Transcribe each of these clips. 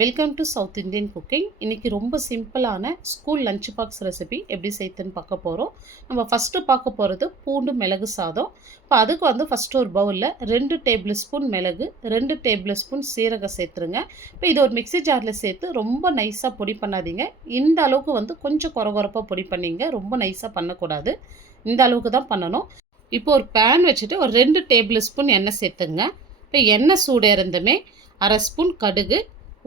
Welcome to south Indian cooking. இன்றைக்கி ரொம்ப சிம்பிளான ஸ்கூல் லஞ்ச் பாக்ஸ் ரெசிபி எப்படி செய்யுதுன்னு பார்க்க போகிறோம். நம்ம ஃபஸ்ட்டு பார்க்க போகிறது பூண்டு மிளகு சாதம். இப்போ அதுக்கு ஃபஸ்ட்டு ஒரு பவுலில் 2 டேபிள் ஸ்பூன் மிளகு, 2 டேபிள் ஸ்பூன் சீரகம் சேர்த்துருங்க. இப்போ இது ஒரு மிக்ஸி ஜாரில் சேர்த்து ரொம்ப நைஸாக பொடி பண்ணாதீங்க. இந்த அளவுக்கு கொஞ்சம் கொரகொரப்பாக பொடி பண்ணிங்க. ரொம்ப நைஸாக பண்ணக்கூடாது. இந்த அளவுக்கு தான் பண்ணணும். இப்போ ஒரு பேன் வச்சுட்டு ஒரு 2 டேபிள் ஸ்பூன் எண்ணெய் சேர்த்துங்க. இப்போ எண்ணெய் சூடேறந்துமே அரை ஸ்பூன் கடுகு,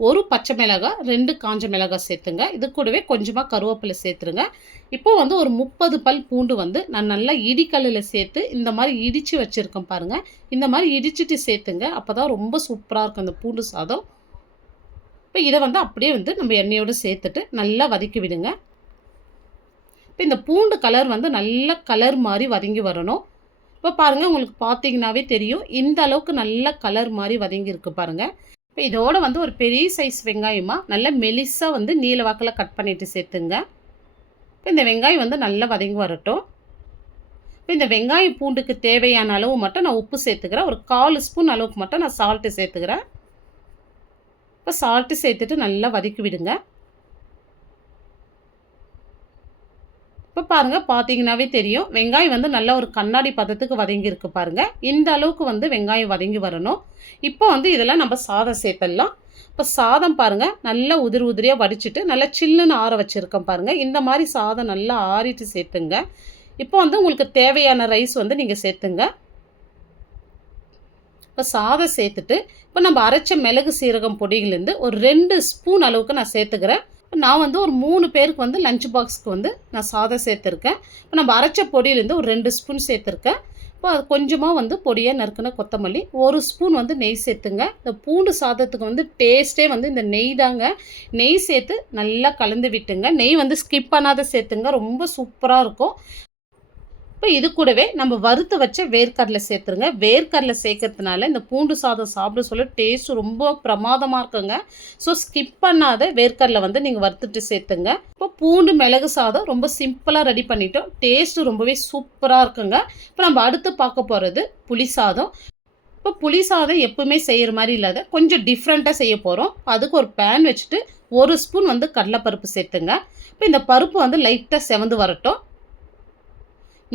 ஒரு பச்சை மிளகாய், 2 காஞ்ச மிளகாய் சேர்த்துங்க. இது கூடவே கொஞ்சமாக கருவேப்பிலை சேர்த்துருங்க. இப்போ ஒரு 30 பல் பூண்டு நான் நல்லா இடிக்கல்லில் சேர்த்து இந்த மாதிரி இடித்து வச்சுருக்கேன் பாருங்கள். இந்த மாதிரி இடிச்சிட்டு சேர்த்துங்க. அப்போ தான் ரொம்ப சூப்பராக இருக்கும் இந்த பூண்டு சாதம். இப்போ இதை அப்படியே நம்ம எண்ணெயோடு சேர்த்துட்டு நல்லா வதக்கி விடுங்க. இப்போ இந்த பூண்டு கலர் நல்ல கலர் மாதிரி வதங்கி வரணும். இப்போ பாருங்கள், உங்களுக்கு பார்த்தீங்கன்னாவே தெரியும் இந்த அளவுக்கு நல்ல கலர் மாதிரி வதங்கி பாருங்கள். இப்போ இதோட ஒரு பெரிய சைஸ் வெங்காயமாக நல்லா மெலிசாக நீல வாக்கில் கட் பண்ணிவிட்டு சேர்த்துங்க. இப்போ இந்த வெங்காயம் நல்லா வதங்கி வரட்டும். இப்போ இந்த வெங்காயம் பூண்டுக்கு தேவையான அளவு மட்டும் நான் உப்பு சேர்த்துக்கிறேன். ஒரு 1/4 ஸ்பூன் அளவுக்கு மட்டும் நான் சால்ட்டு சேர்த்துக்கிறேன். இப்போ சால்ட்டு சேர்த்துட்டு நல்லா வதக்கி விடுங்க. இப்போ பாருங்கள், பார்த்தீங்கன்னாவே தெரியும் வெங்காயம் நல்லா ஒரு கண்ணாடி பதத்துக்கு வதங்கியிருக்கு பாருங்கள். இந்த அளவுக்கு வெங்காயம் வதங்கி வரணும். இப்போ இதெல்லாம் நம்ம சாதம் சேர்த்துடலாம். இப்போ சாதம் பாருங்கள், நல்லா உதிரியாக வடிச்சிட்டு நல்லா சில்லுன்னு ஆற வச்சுருக்கேன் பாருங்கள். இந்த மாதிரி சாதம் நல்லா ஆறிட்டு சேர்த்துங்க. இப்போ உங்களுக்கு தேவையான ரைஸ் நீங்கள் சேர்த்துங்க. இப்போ சாதம் சேர்த்துட்டு இப்போ நம்ம அரைச்ச மிளகு சீரகம் பொடியிலேருந்து ஒரு 2 ஸ்பூன் அளவுக்கு நான் சேர்த்துக்கிறேன். நான் ஒரு 3 பேருக்கு லஞ்ச் பாக்ஸ்க்கு நான் சாதம் சேர்த்துருக்கேன். இப்போ நம்ம அரைச்ச பொடியிலேருந்து ஒரு 2 ஸ்பூன் சேர்த்துருக்கேன். இப்போ அது கொஞ்சமாக பொடியாக நறுக்குன கொத்தமல்லி, 1 ஸ்பூன் நெய் சேர்த்துங்க. இந்த பூண்டு சாதத்துக்கு டேஸ்ட்டே இந்த நெய் தாங்க. நெய் சேர்த்து நல்லா கலந்து விட்டுங்க. நெய் ஸ்கிப் பண்ணாத சேர்த்துங்க, ரொம்ப சூப்பராக இருக்கும். இப்போ இது கூடவே நம்ம வறுத்து வச்ச வேர்க்கடலை சேர்த்துருங்க. வேர்க்கடலை சேர்க்கறதுனால இந்த பூண்டு சாதம் சாப்பிட சொல்ல டேஸ்ட் ரொம்ப பிரமாதமாக இருக்குங்க. ஸோ ஸ்கிப் பண்ணாத வேர்க்கடலை நீங்கள் வறுத்துட்டு சேர்த்துங்க. இப்போ பூண்டு மிளகு சாதம் ரொம்ப சிம்பிளாக ரெடி பண்ணிட்டோம். டேஸ்ட்டு ரொம்பவே சூப்பராக இருக்குங்க. இப்போ நம்ம அடுத்து பார்க்க போகிறது புளி சாதம். இப்போ புளி சாதம் எப்பவுமே செய்கிற மாதிரி இல்லாத கொஞ்சம் டிஃப்ரெண்ட்டாக செய்ய போகிறோம். அதுக்கு ஒரு பேன் வச்சுட்டு 1 ஸ்பூன் கடலைப்பருப்பு சேர்த்துங்க. இப்போ இந்த பருப்பு லைட்டாக செவந்து வரட்டும்.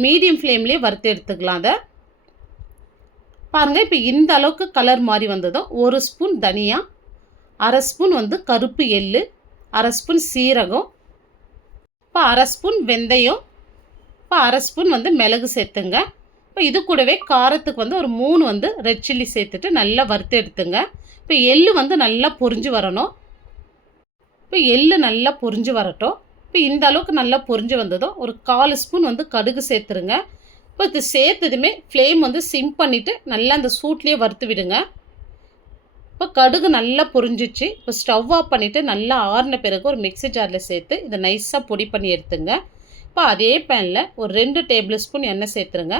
மீடியம் ஃப்ளேம்லேயே வறுத்து எடுத்துக்கலாம். அதை பாருங்கள். இப்போ இந்த அளவுக்கு கலர் மாதிரி வந்ததும் 1 ஸ்பூன் தனியா, அரை ஸ்பூன் கருப்பு எள்ளு, அரை ஸ்பூன் சீரகம், இப்போ அரை ஸ்பூன் வெந்தயம், இப்போ அரை ஸ்பூன் மிளகு சேர்த்துங்க. இப்போ இது கூடவே காரத்துக்கு ஒரு 3 ரெட் சில்லி சேர்த்துட்டு நல்லா வறுத்து எடுத்துங்க. இப்போ எள்ளு நல்லா பொரிஞ்சு வரணும். இப்போ எள்ளு நல்லா பொரிஞ்சு வரட்டும். இப்போ இந்த அளவுக்கு நல்லா பொரிஞ்சு வந்ததும் ஒரு 1/4 ஸ்பூன் கடுகு சேர்த்துருங்க. இப்போ இது சேர்த்ததுமே ஃப்ளேம் சிம் பண்ணிவிட்டு நல்லா அந்த சூட்லேயே வறுத்து விடுங்க. இப்போ கடுகு நல்லா பொரிஞ்சிச்சு. இப்போ ஸ்டவ் ஆஃப் பண்ணிவிட்டு நல்லா ஆறின பிறகு ஒரு மிக்ஸி ஜாரில் சேர்த்து இதை நைஸாக பொடி பண்ணி எடுத்துங்க. இப்போ அதே பேனில் ஒரு 2 டேபிள் ஸ்பூன் எண்ணெய் சேர்த்துருங்க.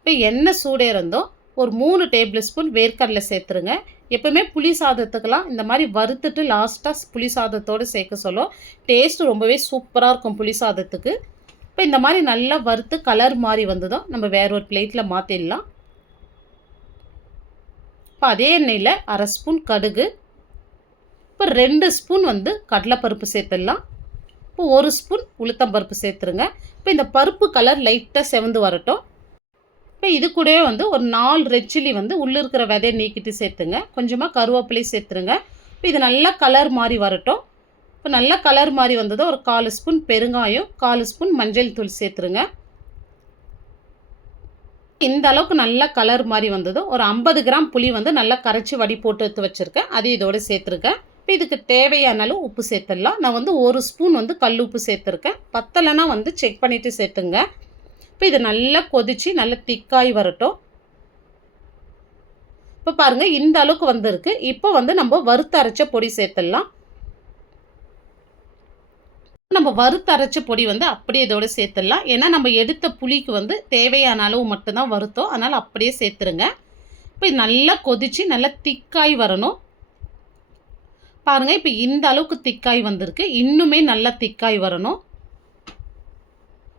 இப்போ எண்ணெய் சூடேறந்தும் ஒரு 3 டேபிள் ஸ்பூன் வேர்க்கடலை சேர்த்துருங்க. எப்போவுமே புளி சாதத்துக்கெல்லாம் இந்த மாதிரி வறுத்துட்டு லாஸ்ட்டாக புளி சாதத்தோடு சேர்க்க சொல்லும். டேஸ்ட்டு ரொம்பவே சூப்பராக இருக்கும் புளி சாதத்துக்கு. இப்போ இந்த மாதிரி நல்லா வறுத்து கலர் மாதிரி வந்ததும் நம்ம வேற ஒரு பிளேட்டில் மாற்றிடலாம். இப்போ அதே எண்ணெயில் அரை ஸ்பூன் கடுகு, இப்போ 2 ஸ்பூன் கடலைப்பருப்பு சேர்த்துடலாம். இப்போ 1 ஸ்பூன் உளுத்தம்பருப்பு சேர்த்துருங்க. இப்போ இந்த பருப்பு கலர் லைட்டாக செவந்து வரட்டும். இப்போ இது கூடவே ஒரு 4 ரெட் சில்லி உள்ளே இருக்கிற விதையை நீக்கிட்டு சேர்த்துங்க. கொஞ்சமாக கருவேப்பிலை சேர்த்துருங்க. இப்போ இது நல்லா கலர் மாதிரி வரட்டும். இப்போ நல்லா கலர் மாதிரி வந்ததும் ஒரு 1/4 ஸ்பூன் பெருங்காயம், 1/4 ஸ்பூன் மஞ்சள் தூள் சேர்த்துருங்க. இந்த அளவுக்கு நல்லா கலர் மாதிரி வந்ததும் ஒரு 50 கிராம் புளி நல்லா கரைச்சி வடி போட்டு எடுத்து வச்சுருக்கேன். அது இதோடு சேர்த்துருக்கேன். இப்போ இதுக்கு தேவையான அளவு உப்பு சேர்த்துடலாம். நான் 1 ஸ்பூன் கல் உப்பு சேர்த்துருக்கேன். பத்தலைன்னா செக் பண்ணிவிட்டு சேர்த்துங்க. இப்போ இது நல்லா கொதித்து நல்லா திக்காய் வரட்டும். இப்போ பாருங்கள், இந்த அளவுக்கு வந்திருக்கு. இப்போ நம்ம வறுத்து அரைச்ச பொடி சேர்த்துடலாம். நம்ம வறுத்து அரைச்ச பொடி அப்படியே இதோட சேர்த்துடலாம். ஏன்னா நம்ம எடுத்த புளிக்கு தேவையான அளவு மட்டும்தான் வறுத்தோம். அதனால் அப்படியே சேர்த்துருங்க. இப்போ இது நல்லா கொதித்து நல்லா திக்காய் வரணும். பாருங்கள், இப்போ இந்த அளவுக்கு திக்காய் வந்திருக்கு. இன்னுமே நல்லா திக்காய் வரணும்.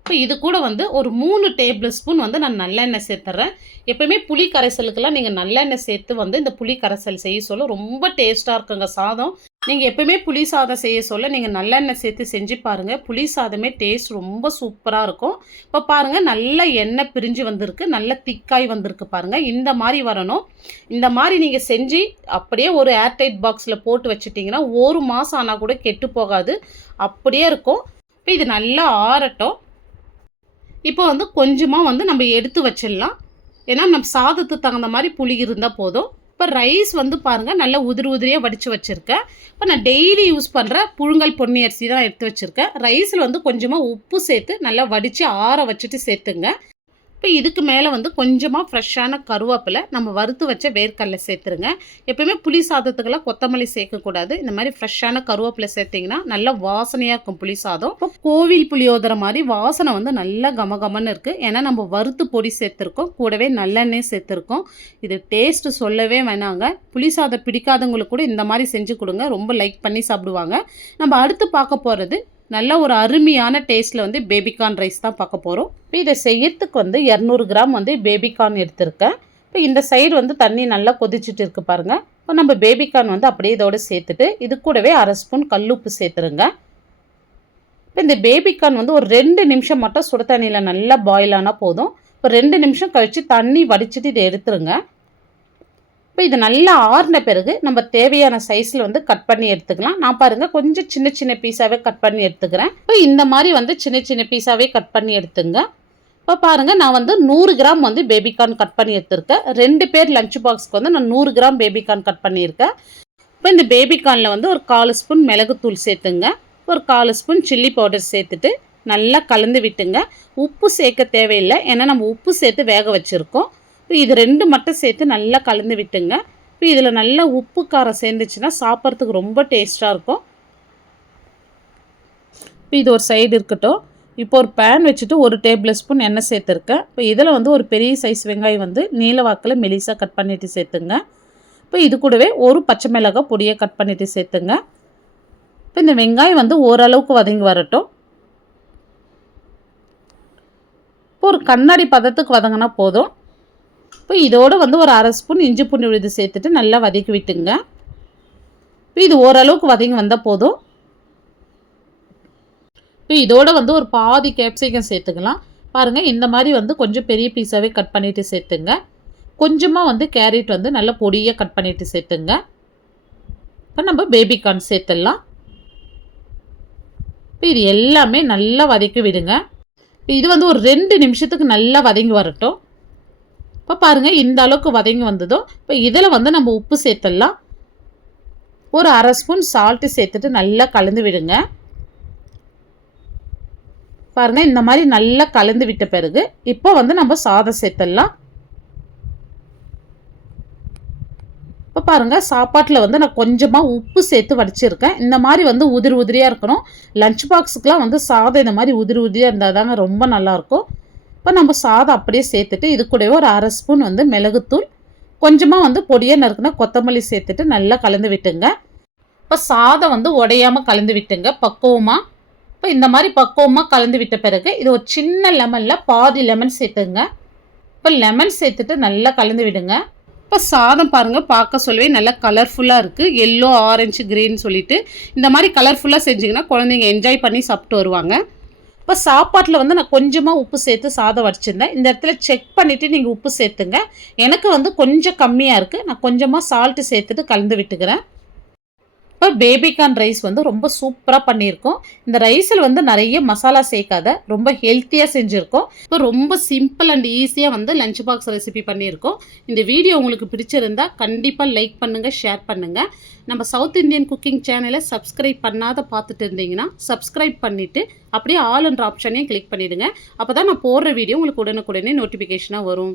இப்போ இது கூட ஒரு 3 டேபிள் ஸ்பூன் நான் நல்லெண்ணெய் சேர்த்துறேன். எப்பவுமே புளி கரைசலுக்கெல்லாம் நீங்கள் நல்லெண்ணெய் சேர்த்து இந்த புளி கரைசல் செய்ய சொல்ல ரொம்ப டேஸ்ட்டாக இருக்குங்க சாதம். நீங்கள் எப்பவுமே புளி சாதம் செய்ய சொல்ல நீங்கள் நல்லெண்ணெய் சேர்த்து செஞ்சு பாருங்கள். புளி சாதமே டேஸ்ட் ரொம்ப சூப்பராக இருக்கும். இப்போ பாருங்கள், நல்ல எண்ணெய் பிரிஞ்சு வந்திருக்கு, நல்ல திக்காய் வந்திருக்கு பாருங்கள். இந்த மாதிரி வரணும். இந்த மாதிரி நீங்கள் செஞ்சு அப்படியே ஒரு ஏர்டைட் பாக்ஸில் போட்டு வச்சுட்டிங்கன்னா 1 மாதம் ஆனால் கூட கெட்டு போகாது, அப்படியே இருக்கும். இப்போ இது நல்லா ஆறட்டும். இப்போ வந்து கொஞ்சமாக வந்து நம்ம எடுத்து வச்சிடலாம். ஏன்னா நம்ம சாதத்துக்கு தகுந்த மாதிரி புளி இருந்தால் போதும். இப்போ ரைஸ் வந்து பாருங்கள், நல்லா உதிரியாக வடித்து வச்சுருக்கேன். இப்போ நான் டெய்லி யூஸ் பண்ணுற புழுங்கல் பொன்னி அரிசி தான் எடுத்து வச்சுருக்கேன். ரைஸில் வந்து கொஞ்சமாக உப்பு சேர்த்து நல்லா வடித்து ஆற வச்சுட்டு சேர்த்துங்க. இப்போ இதுக்கு மேலே வந்து கொஞ்சமாக ஃப்ரெஷ்ஷான கருவேப்பிலை, நம்ம வறுத்து வச்ச வேர்க்கடலை சேர்த்துருங்க. எப்போயுமே புளி சாதத்துக்கெல்லாம் கொத்தமல்லி சேர்க்கக்கூடாது. இந்த மாதிரி ஃப்ரெஷ்ஷான கருவேப்பிலை சேர்த்திங்கன்னா நல்லா வாசனையாக இருக்கும் புளி சாதம். இப்போ கோவில் புளியோதரை மாதிரி வாசனை வந்து நல்லா கமகமன்னு இருக்குது. ஏன்னா நம்ம வறுத்து பொடி சேர்த்துருக்கோம், கூடவே நல்லெண்ணெய் சேர்த்துருக்கோம். இது டேஸ்ட்டு சொல்லவே வேணாங்க. புளி சாதம் பிடிக்காதவங்களுக்கு கூட இந்த மாதிரி செஞ்சு கொடுங்க, ரொம்ப லைக் பண்ணி சாப்பிடுவாங்க. நம்ம அடுத்து பார்க்க போகிறது நல்ல ஒரு அருமையான டேஸ்ட்டில் வந்து பேபிகார்ன் ரைஸ் தான் பார்க்க போகிறோம். இப்போ இதை செய்யறதுக்கு வந்து 200 கிராம் வந்து பேபிகார்ன் எடுத்திருக்கேன். இப்போ இந்த சைடு வந்து தண்ணி நல்லா கொதிச்சுட்டு இருக்குது பாருங்கள். இப்போ நம்ம பேபிகார்ன் வந்து அப்படியே இதோடு சேர்த்துட்டு இது கூடவே 1/2 ஸ்பூன் கல்லுப்பு சேர்த்துருங்க. இப்போ இந்த பேபிகார்ன் வந்து ஒரு 2 நிமிஷம் மட்டும் சுடு தண்ணியில் நல்லா பாயில் ஆனால் போதும். இப்போ 2 நிமிஷம் கழித்து தண்ணி வடிச்சிட்டு இதை எடுத்துருங்க. இப்போ இது நல்லா ஆறின பிறகு நம்ம தேவையான சைஸில் வந்து கட் பண்ணி எடுத்துக்கலாம். நான் பாருங்கள் கொஞ்சம் சின்ன சின்ன பீஸாகவே கட் பண்ணி எடுத்துக்கிறேன். இப்போ இந்த மாதிரி வந்து சின்ன சின்ன பீஸாகவே கட் பண்ணி எடுத்துங்க. இப்போ பாருங்கள், நான் வந்து 100 கிராம் வந்து பேபிகார்ன் கட் பண்ணி எடுத்துருக்கேன். 2 பேர் லஞ்ச் பாக்ஸ்க்கு வந்து நான் 100 கிராம் பேபிகார்ன் கட் பண்ணியிருக்கேன். இப்போ இந்த பேபிகார்னில் வந்து ஒரு 1/4 ஸ்பூன் மிளகுத்தூள் சேர்த்துங்க. ஒரு 1/4 ஸ்பூன் சில்லி பவுடர் சேர்த்துட்டு நல்லா கலந்து விட்டுங்க. உப்பு சேர்க்க தேவையில்லை, ஏன்னா நம்ம உப்பு சேர்த்து வேக வச்சுருக்கோம். இப்போ இது 2 மட்டும் சேர்த்து நல்லா கலந்து விட்டுங்க. இப்போ இதில் நல்லா உப்பு காரம் சேர்ந்துச்சுன்னா சாப்பிட்றதுக்கு ரொம்ப டேஸ்ட்டாக இருக்கும். இப்போ இது ஒரு சைடு இருக்கட்டும். இப்போ ஒரு பேன் வச்சுட்டு 1 டேபிள் ஸ்பூன் எண்ணெய் சேர்த்துருக்கேன். இப்போ இதில் வந்து ஒரு பெரிய சைஸ் வெங்காயம் வந்து நீல வாக்கில் மெலிசாக கட் பண்ணிவிட்டு சேர்த்துங்க. இப்போ இது கூடவே ஒரு பச்சை மிளகாய் பொடியை கட் பண்ணிவிட்டு சேர்த்துங்க. இப்போ இந்த வெங்காயம் வந்து ஓரளவுக்கு வதங்கி வரட்டும். இப்போ ஒரு கண்ணாடி பதத்துக்கு வதங்கினா போதும். இப்போ இதோடு வந்து ஒரு 1/2 ஸ்பூன் இஞ்சி பூண்டு விழுது சேர்த்துட்டு நல்லா வதக்கி விட்டுங்க. இப்போ இது ஓரளவுக்கு வதங்கி வந்தால் போதும். இப்போ இதோடு வந்து ஒரு பாதி கேப்சிகம் சேர்த்துக்கலாம். பாருங்கள், இந்த மாதிரி வந்து கொஞ்சம் பெரிய பீஸாகவே கட் பண்ணிவிட்டு சேர்த்துங்க. கொஞ்சமாக வந்து கேரட் வந்து நல்லா பொடியாக கட் பண்ணிவிட்டு சேர்த்துங்க. இப்போ நம்ம பேபிகார்ன் சேர்த்துடலாம். இப்போ இது எல்லாமே நல்லா வதக்கி விடுங்க. இப்போ இது வந்து ஒரு 2 நிமிஷத்துக்கு நல்லா வதங்கி வரட்டும். இப்போ பாருங்கள், இந்த அளவுக்கு வதங்கி வந்ததோ இப்போ இதில் வந்து நம்ம உப்பு சேர்த்துடலாம். ஒரு 1/2 ஸ்பூன் சால்ட்டு சேர்த்துட்டு நல்லா கலந்து விடுங்க. பாருங்கள், இந்த மாதிரி நல்லா கலந்து விட்ட பிறகு இப்போ வந்து நம்ம சாதம் சேர்த்துடலாம். இப்போ பாருங்கள், சாப்பாட்டில் வந்து நான் கொஞ்சமாக உப்பு சேர்த்து வடிச்சிருக்கேன். இந்த மாதிரி வந்து உதிரியாக இருக்கணும். லஞ்ச் பாக்ஸுக்கெலாம் வந்து சாதம் இந்த மாதிரி உதிரியாக இருந்தால் தாங்க ரொம்ப நல்லாயிருக்கும். இப்போ நம்ம சாதம் அப்படியே சேர்த்துட்டு இது கூடவே ஒரு 1/2 ஸ்பூன் வந்து மிளகுத்தூள், கொஞ்சமாக வந்து பொடியாக நறுக்குனா கொத்தமல்லி சேர்த்துட்டு நல்லா கலந்து விட்டுங்க. இப்போ சாதம் வந்து உடையாமல் கலந்து விட்டுங்க பக்குவமாக. இப்போ இந்த மாதிரி பக்குவமாக கலந்து விட்ட பிறகு இது ஒரு சின்ன லெமனில் பாதி லெமன் சேர்த்துங்க. இப்போ லெமன் சேர்த்துட்டு நல்லா கலந்து விடுங்க. இப்போ சாதம் பாருங்கள், பார்க்க சொல்லவே நல்லா கலர்ஃபுல்லாக இருக்குது. எல்லோ, ஆரஞ்சு, க்ரீன் சொல்லிட்டு இந்த மாதிரி கலர்ஃபுல்லாக செஞ்சிங்கன்னா குழந்தைங்க என்ஜாய் பண்ணி சாப்பிட்டு வருவாங்க. இப்போ சாப்பாட்டில் வந்து நான் கொஞ்சமாக உப்பு சேர்த்து சாதம் வடிச்சிருந்தேன். இந்த இடத்துல செக் பண்ணிவிட்டு நீங்கள் உப்பு சேர்த்துங்க. எனக்கு வந்து கொஞ்சம் கம்மியாக இருக்குது, நான் கொஞ்சமாக சால்ட்டு சேர்த்துட்டு கலந்து விட்டுக்கிறேன். இப்போ பேபிகார்ன் ரைஸ் வந்து ரொம்ப சூப்பராக பண்ணியிருக்கோம். இந்த ரைஸில் வந்து நிறைய மசாலா சேர்க்காத ரொம்ப ஹெல்த்தியாக செஞ்சுருக்கோம். இப்போ ரொம்ப சிம்பிள் அண்ட் ஈஸியாக வந்து லஞ்ச் பாக்ஸ் ரெசிபி பண்ணியிருக்கோம். இந்த வீடியோ உங்களுக்கு பிடிச்சிருந்தா கண்டிப்பாக லைக் பண்ணுங்கள், ஷேர் பண்ணுங்கள். நம்ம சவுத் இந்தியன் குக்கிங் சேனலை சப்ஸ்கிரைப் பண்ணாத பார்த்துட்டு இருந்தீங்கன்னா சப்ஸ்கிரைப் பண்ணிவிட்டு அப்படியே ஆல் என்ற ஆப்ஷனையும் கிளிக் பண்ணிவிடுங்க. அப்போ தான் நான் போடுற வீடியோ உங்களுக்கு உடனுக்குடனே நோட்டிஃபிகேஷனாக வரும்.